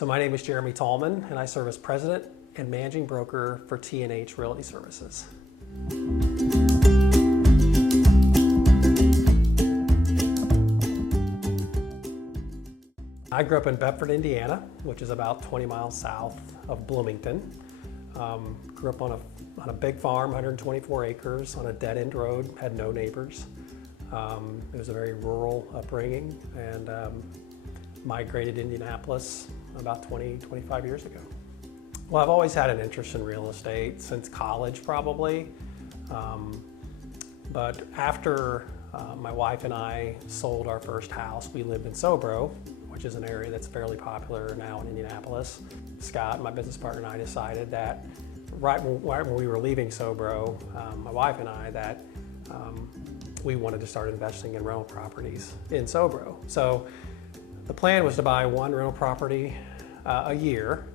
So my name is Jeremy Tallman, and I serve as President and Managing Broker for T&H Realty Services. I grew up in Bedford, Indiana, which is about 20 miles south of Bloomington. Grew up on a big farm, 124 acres, on a dead-end road, had no neighbors. It was a very rural upbringing, and migrated to Indianapolis about 25 years ago. Well, I've always had an interest in real estate since college, probably. But after my wife and I sold our first house, we lived in Sobro, which is an area that's fairly popular now in Indianapolis. Scott, my business partner, and I decided that right when we were leaving Sobro, my wife and I, that we wanted to start investing in rental properties in Sobro. So the plan was to buy one rental property a year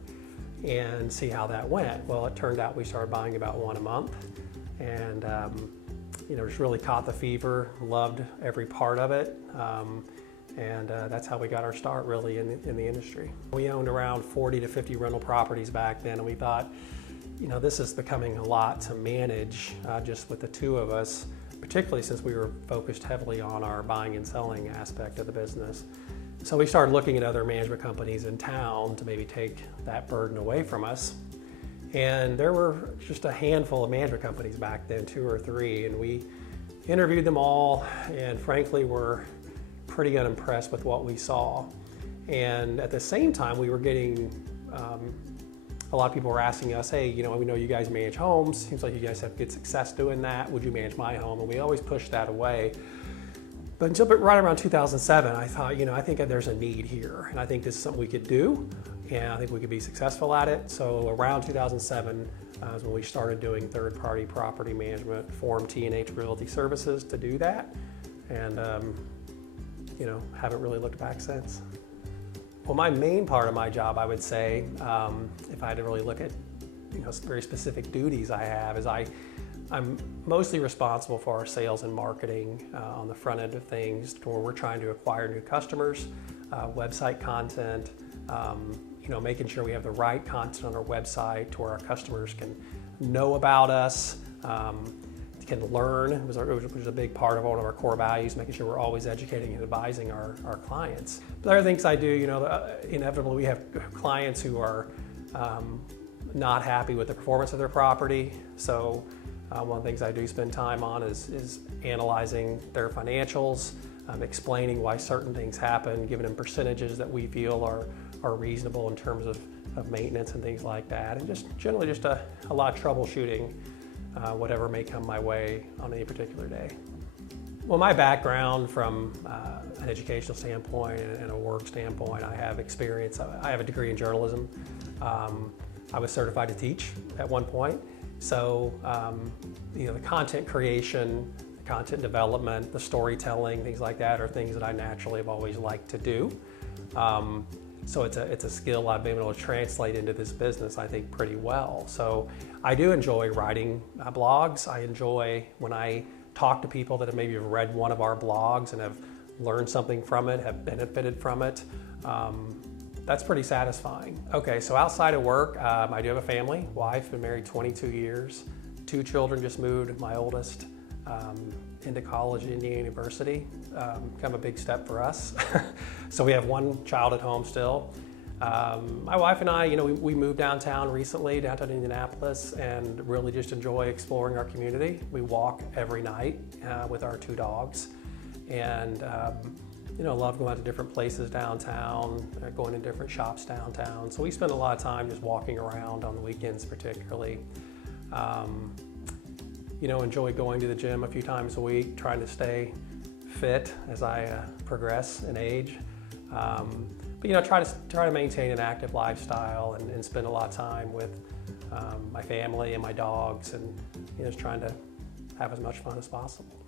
and see how that went. Well, it turned out we started buying about one a month, and just really caught the fever, loved every part of it. And that's how we got our start really in the industry. We owned around 40 to 50 rental properties back then, and we thought, this is becoming a lot to manage just with the two of us, particularly since we were focused heavily on our buying and selling aspect of the business. So we started looking at other management companies in town to maybe take that burden away from us. And there were just a handful of management companies back then, 2 or 3, and we interviewed them all, and frankly were pretty unimpressed with what we saw. And at the same time, we were getting a lot of people were asking us, hey, we know you guys manage homes. Seems like you guys have good success doing that. Would you manage my home? And we always pushed that away. But until right around 2007, I thought, I think that there's a need here, and I think this is something we could do, and I think we could be successful at it. So around 2007 is when we started doing third-party property management, formed T&H Realty Services to do that, and haven't really looked back since. Well, my main part of my job, I would say, if I had to really look at very specific duties I have, is I'm mostly responsible for our sales and marketing on the front end of things, where we're trying to acquire new customers, website content, making sure we have the right content on our website to where our customers can know about us, can learn, which was a big part of one of our core values, making sure we're always educating and advising our clients. But other things I do, inevitably we have clients who are not happy with the performance of their property. So one of the things I do spend time on is analyzing their financials, explaining why certain things happen, giving them percentages that we feel are reasonable in terms of maintenance and things like that, and just generally just a lot of troubleshooting whatever may come my way on any particular day. Well, my background from an educational standpoint and a work standpoint, I have experience. I have a degree in journalism. I was certified to teach at one point. So, the content creation, the content development, the storytelling, things like that are things that I naturally have always liked to do. So it's a skill I've been able to translate into this business, I think, pretty well. So I do enjoy writing blogs. I enjoy when I talk to people that have maybe read one of our blogs and have learned something from it, have benefited from it. That's pretty satisfying. Okay, so outside of work, I do have a family, wife, been married 22 years, 2 children, just moved, my oldest, into college at Indiana University. Kind of a big step for us. So we have 1 child at home still. My wife and I, we moved downtown recently, downtown Indianapolis, and really just enjoy exploring our community. We walk every night with our 2 dogs, and love going out to different places downtown, going to different shops downtown. So we spend a lot of time just walking around on the weekends particularly. Enjoy going to the gym a few times a week, trying to stay fit as I progress in age. But try to maintain an active lifestyle and spend a lot of time with my family and my dogs, and just trying to have as much fun as possible.